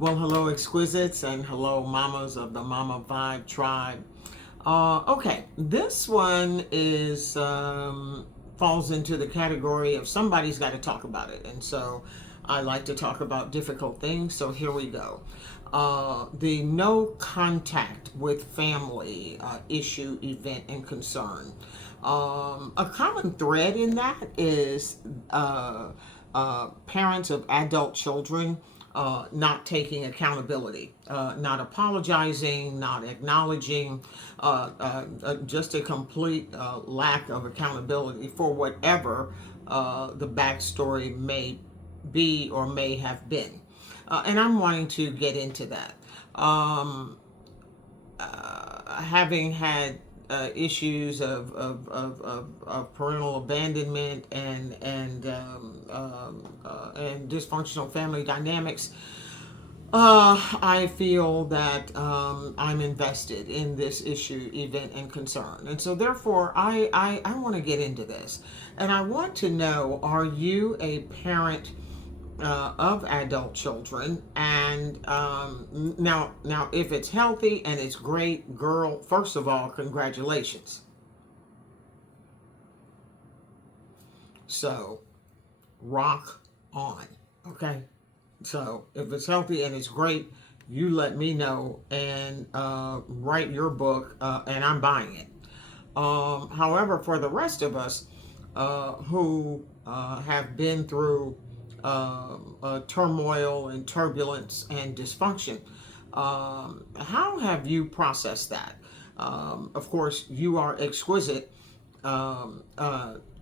Well, hello, Exquisites, and hello, mamas of the Mama Vibe Tribe. Okay, this one is falls into the category of somebody's got to talk about it, and so I like to talk about difficult things. So here we go. The no contact with family issue, event, and concern. A common thread in that is parents of adult children not taking accountability, not apologizing, not acknowledging, just a complete lack of accountability for whatever the backstory may be or may have been. And I'm wanting to get into that. Having had issues of parental abandonment and dysfunctional family dynamics, I feel that I'm invested in this issue, event, and concern. And so, therefore, I want to get into this. And I want to know, are you a parent of adult children? And now, if it's healthy and it's great, girl, first of all, congratulations. So, rock on, okay? So if it's healthy and it's great, you let me know and write your book, and I'm buying it. However, for the rest of us who have been through turmoil and turbulence and dysfunction, how have you processed that? Of course, You Are Exquisite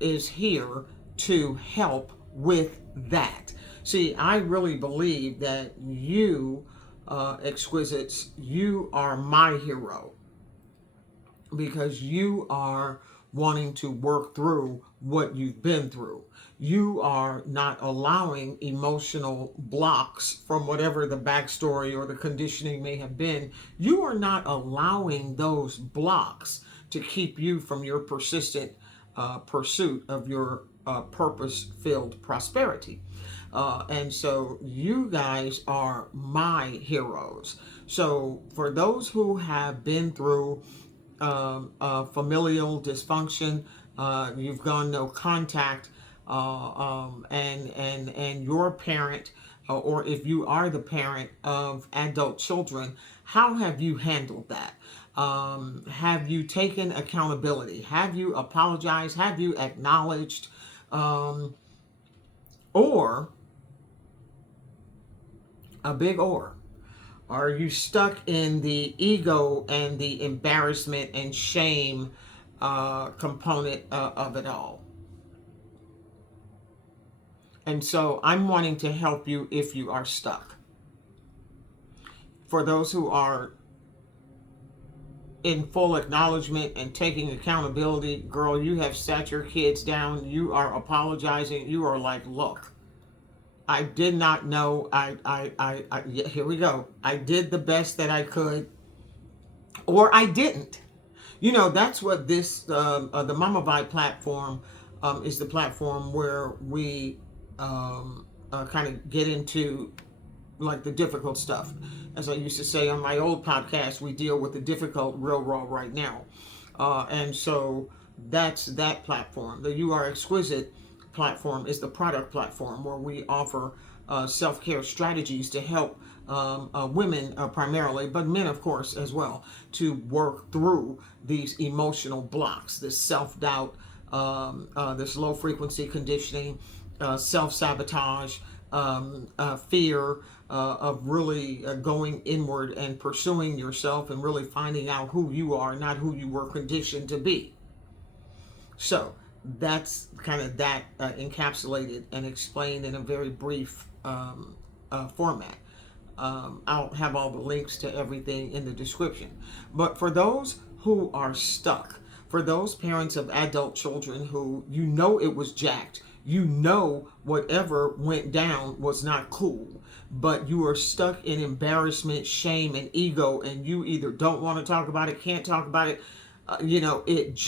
is here to help with that. See, I really believe that you, Exquisites, you are my hero because you are wanting to work through what you've been through. You are not allowing emotional blocks from whatever the backstory or the conditioning may have been. You are not allowing those blocks to keep you from your persistent pursuit of your purpose filled prosperity. And so you guys are my heroes. So for those who have been through familial dysfunction, you've gone no contact, and your parent, or if you are the parent of adult children, how have you handled that? Have you taken accountability? Have you apologized? Have you acknowledged? Or a big or. Are you stuck in the ego and the embarrassment and shame component of it all? And so I'm wanting to help you if you are stuck. For those who are in full acknowledgement and taking accountability, girl, you have sat your kids down. You are apologizing. You are like, look, I did not know. Yeah, here we go. I did the best that I could, or I didn't. You know, that's what this, the Mama Vibe platform is, the platform where we kind of get into like the difficult stuff. As I used to say on my old podcast, we deal with the difficult real raw right now. And so that's that platform. The You Are Exquisite platform is the product platform where we offer self care strategies to help women primarily, but men, of course, as well, to work through these emotional blocks, this self doubt, this low frequency conditioning, self sabotage, fear of really going inward and pursuing yourself and really finding out who you are, not who you were conditioned to be. So that's kind of that encapsulated and explained in a very brief format. I'll have all the links to everything in the description. But for those who are stuck, for those parents of adult children who you know it was jacked, you know whatever went down was not cool, but you are stuck in embarrassment, shame, and ego, and you either don't want to talk about it, can't talk about it. It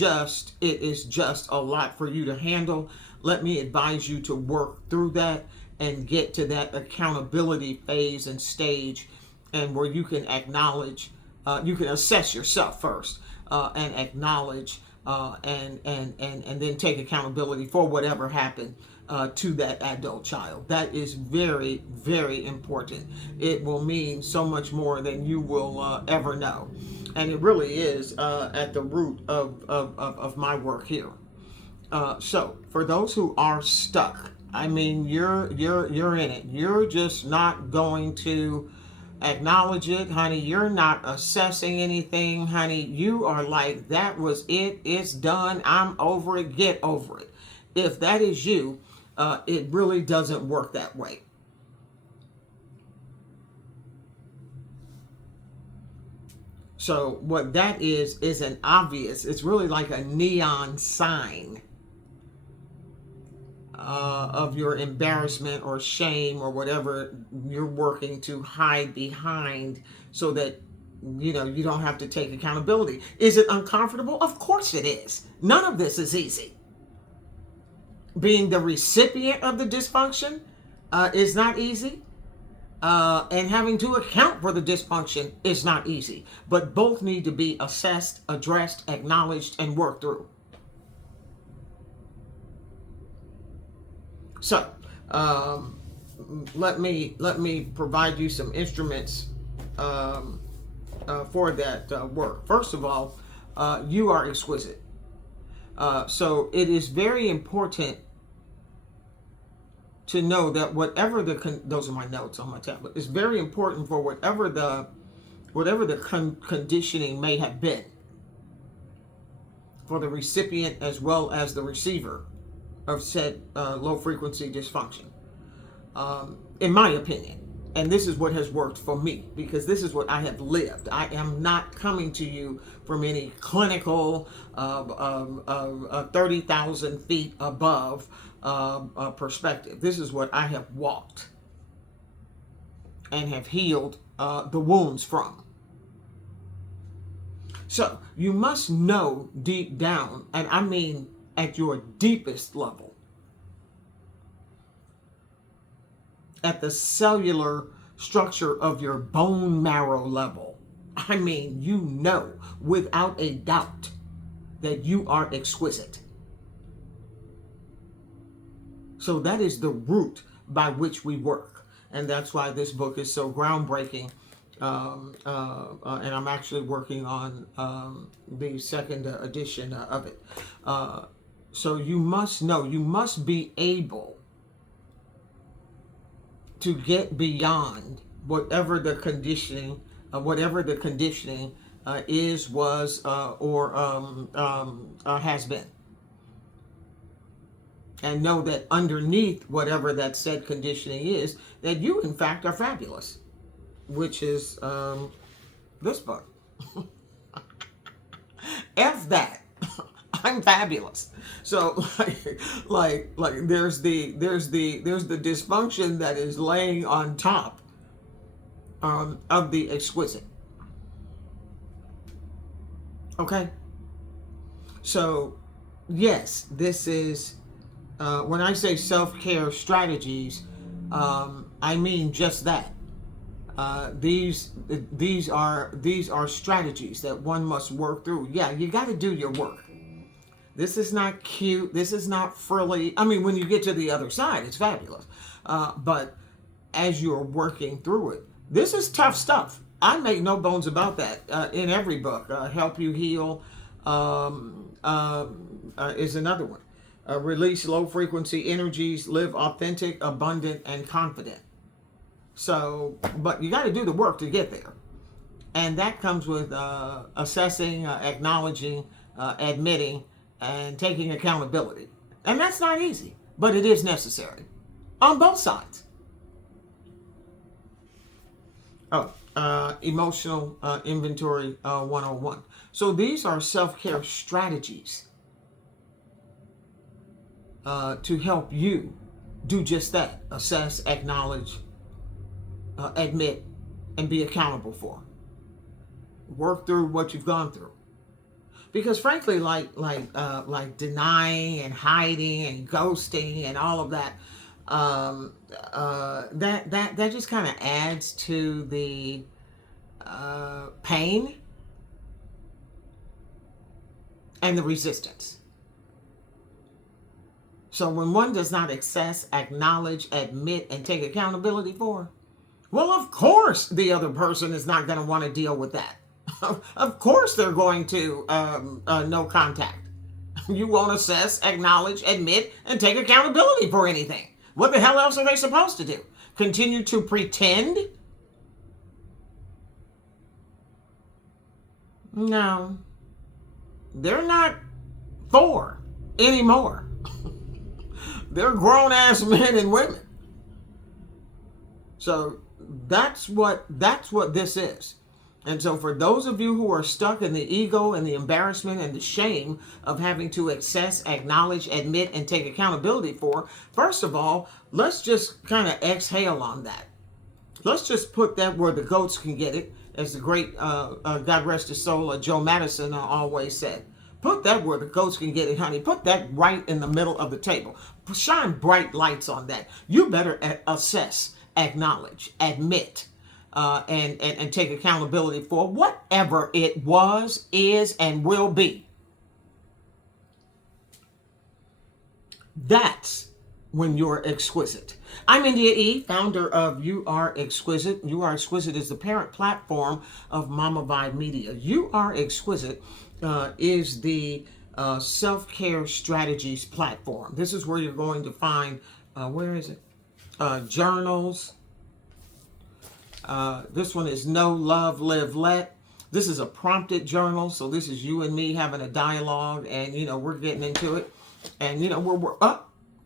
is just a lot for you to handle. Let me advise you to work through that and get to that accountability phase and stage, and where you can acknowledge, you can assess yourself first, and acknowledge, and then take accountability for whatever happened to that adult child. That is very, very important. It will mean so much more than you will ever know. And it really is at the root of my work here. So for those who are stuck, I mean, you're in it. You're just not going to acknowledge it, honey. You're not assessing anything, honey. You are like, that was it. It's done. I'm over it. Get over it. If that is you, it really doesn't work that way. So what that is an obvious, it's really like a neon sign of your embarrassment or shame or whatever you're working to hide behind, so that you don't have to take accountability. Is it uncomfortable? Of course it is. None of this is easy. Being the recipient of the dysfunction is not easy. And having to account for the dysfunction is not easy. But both need to be assessed, addressed, acknowledged, and worked through. So, let me provide you some instruments for that work. First of all, you are exquisite. So it is very important to know that whatever those are my notes on my tablet. It's very important for whatever the conditioning may have been for the recipient as well as the receiver of said low frequency dysfunction. In my opinion, and this is what has worked for me, because this is what I have lived. I am not coming to you from any clinical 30,000 feet above perspective. This is what I have walked and have healed the wounds from. So you must know deep down, and I mean at your deepest level, at the cellular structure of your bone marrow level, I mean, without a doubt that you are exquisite. So that is the root by which we work. And that's why this book is so groundbreaking. And I'm actually working on the second edition of it. So you must know, you must be able to get beyond whatever the conditioning is, was, or has been. And know that underneath whatever that said conditioning is, that you in fact are fabulous, which is this book. F that. I'm fabulous. So like there's the dysfunction that is laying on top of the exquisite. Okay. So yes, this is when I say self-care strategies, I mean just that. These are strategies that one must work through. Yeah, you got to do your work. This is not cute. This is not frilly. I mean, when you get to the other side, it's fabulous. But as you're working through it, this is tough stuff. I make no bones about that in every book. Help You Heal is another one. Release low frequency energies, live authentic, abundant, and confident. So, but you got to do the work to get there. And that comes with assessing, acknowledging, admitting, and taking accountability. And that's not easy, but it is necessary on both sides. Emotional inventory 101. So these are self-care strategies to help you do just that. Assess, acknowledge, admit, and be accountable for. Work through what you've gone through. Because frankly, like denying and hiding and ghosting and all of that, That just kind of adds to the pain and the resistance. So when one does not access, acknowledge, admit, and take accountability for, well, of course the other person is not going to want to deal with that. Of course they're going to no contact. You won't assess, acknowledge, admit, and take accountability for anything. What the hell else are they supposed to do? Continue to pretend? No. They're not 4 anymore. They're grown-ass men and women. So that's what this is. And so for those of you who are stuck in the ego and the embarrassment and the shame of having to access, acknowledge, admit, and take accountability for, first of all, let's just kind of exhale on that. Let's just put that where the goats can get it, as the great, God rest his soul, Joe Madison always said. Put that where the goats can get it, honey. Put that right in the middle of the table. Shine bright lights on that. You better assess, acknowledge, admit, and take accountability for whatever it was, is, and will be. That's when you're exquisite. I'm India E., founder of You Are Exquisite. You Are Exquisite is the parent platform of Mama Vibe Media. You Are Exquisite is the self-care strategies platform. This is where you're going to find, where is it? Journals. This one is Know, Love, Live, Let. This is a prompted journal. So this is you and me having a dialogue, and, we're getting into it. And,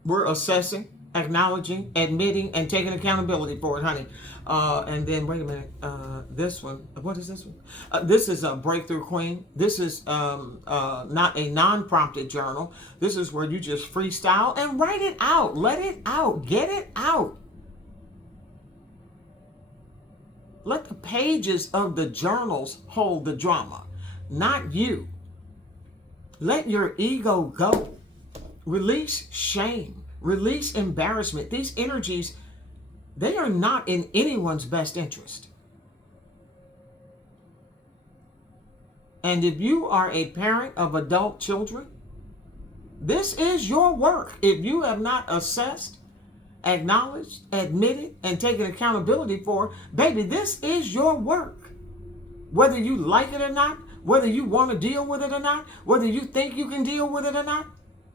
we're assessing, acknowledging, admitting, and taking accountability for it, honey. And then, wait a minute, this one, what is this one? This is a Breakthrough Queen. This is not a non-prompted journal. This is where you just freestyle and write it out. Let it out. Get it out. Let the pages of the journals hold the drama, not you. Let your ego go. Release shame. Release embarrassment. These energies, they are not in anyone's best interest. And if you are a parent of adult children, this is your work. If you have not assessed, acknowledged, admitted, and taken accountability for, baby, this is your work. Whether you like it or not, whether you want to deal with it or not, whether you think you can deal with it or not,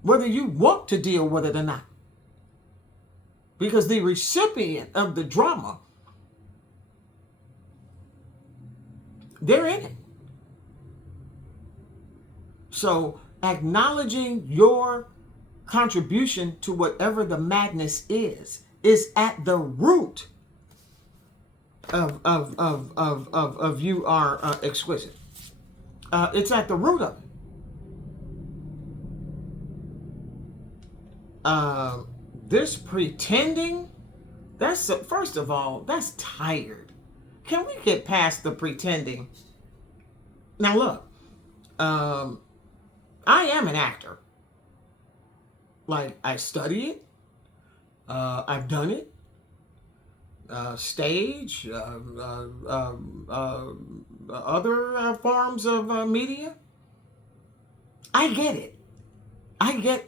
whether you want to deal with it or not. Because the recipient of the drama, they're in it. So acknowledging your contribution to whatever the madness is at the root of You Are Exquisite. It's at the root of it. This pretending, that's, first of all, that's tired. Can we get past the pretending? Now look, I am an actor. Like, I study it. I've done it. Stage, other forms of media. I get it. I get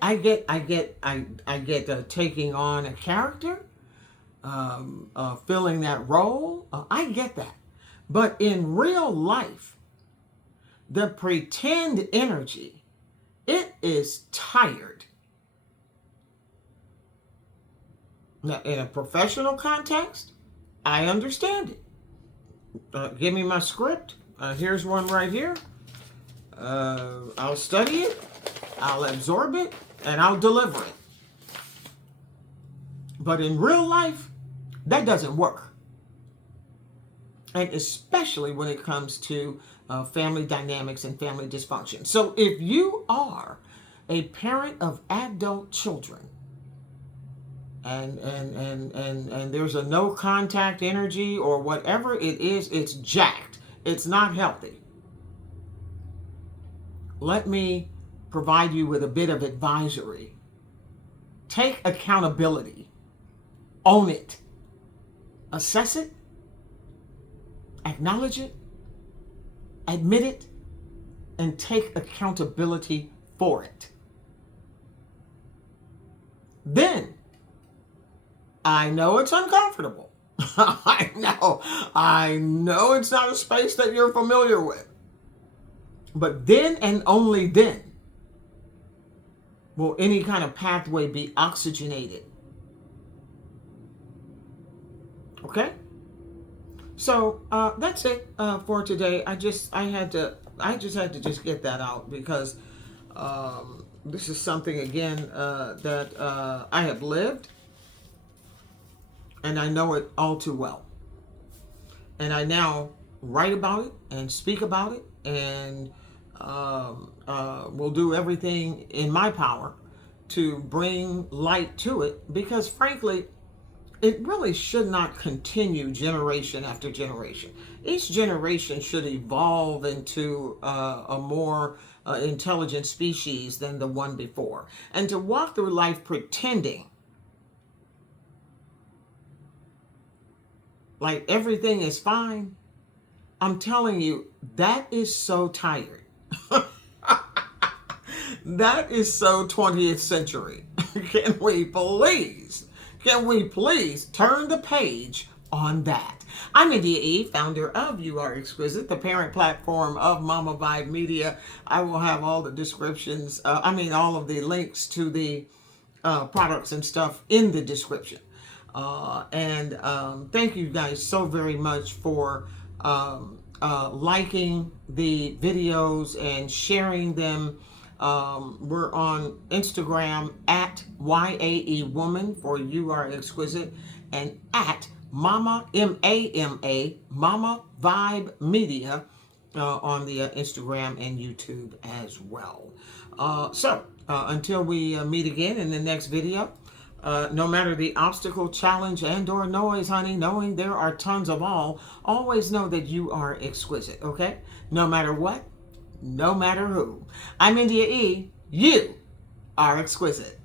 taking on a character, filling that role. I get that. But in real life, the pretend energy, it is tired. Now, in a professional context, I understand it. Give me my script. Here's one right here. I'll study it. I'll absorb it, and I'll deliver it. But in real life, that doesn't work. And especially when it comes to family dynamics and family dysfunction. So if you are a parent of adult children, and there's a no contact energy or whatever it is, it's jacked. It's not healthy. Let me provide you with a bit of advisory. Take accountability Own it. Assess it. Acknowledge it. Admit it. And take accountability for it. Then, I know it's uncomfortable. I know it's not a space that you're familiar with. But then and only then will any kind of pathway be oxygenated. Okay? So that's it for today. I just had to just get that out because this is something again that I have lived, and I know it all too well. And I now write about it and speak about it, and will do everything in my power to bring light to it, because frankly, it really should not continue generation after generation. Each generation should evolve into a more intelligent species than the one before. And to walk through life pretending like everything is fine, I'm telling you, that is so tired. That is so 20th century. Can we please turn the page on that? I'm India E, founder of You Are Exquisite, the parent platform of Mama Vibe Media. I will have all the descriptions, all of the links to the products and stuff in the description. Thank you guys so very much for liking the videos and sharing them. We're on Instagram at YAE Woman for You Are Exquisite, and at Mama MAMA Mama Vibe Media on the Instagram and YouTube as well. So until we meet again in the next video, no matter the obstacle, challenge, and or noise, honey, knowing there are tons of all, always know that you are exquisite, okay? No matter what, no matter who. I'm India E. You are exquisite.